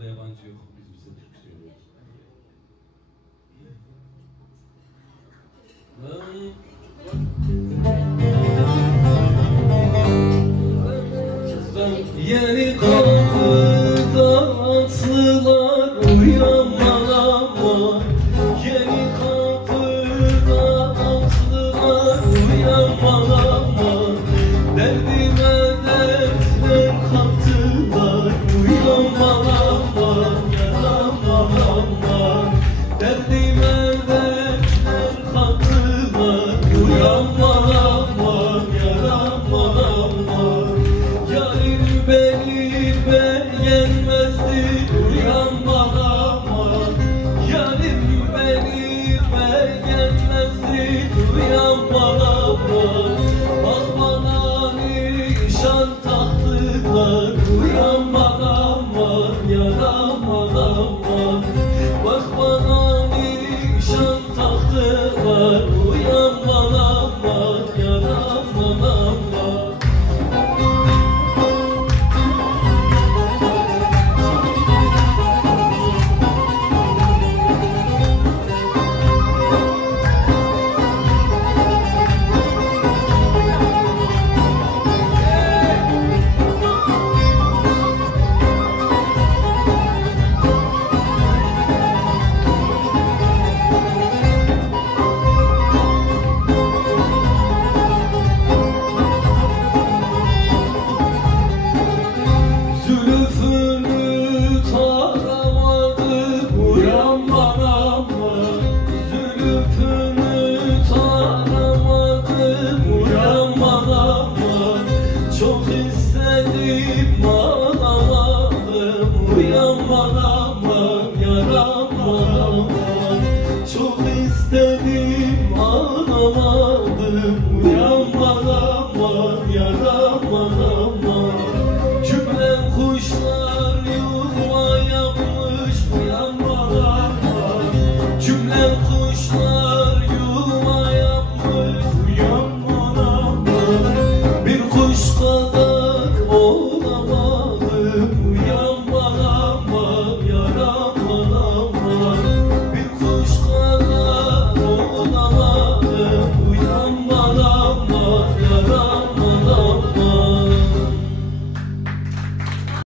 Burada yabancı yok. Biz bize Türk söylüyoruz. Yeni kapıda atlılar uyanmalama. Yeni kapıda atlılar uyanmalama. Derdime dertler kattılar uyanmalama. Yaramalama. Derdime dertler kattılar uyanmalama. Yaramalama. Yarim beni beğenmezdi uyanmalama. Yarim beni beğenmezdi uyanmalama. Bak bana nişan taktılar uyanmalama. Yaramalama. Bak bana nişan taktılar uyanmalama. Yaramalama. Zülüfünü taramadım uyanmalama. Zülüfünü taramadım uyanmalama. Çok istedim ağlamadım uyanmalama. Yaramalama. Çok istedim ağlamadım uyanmalama. Yaramalama.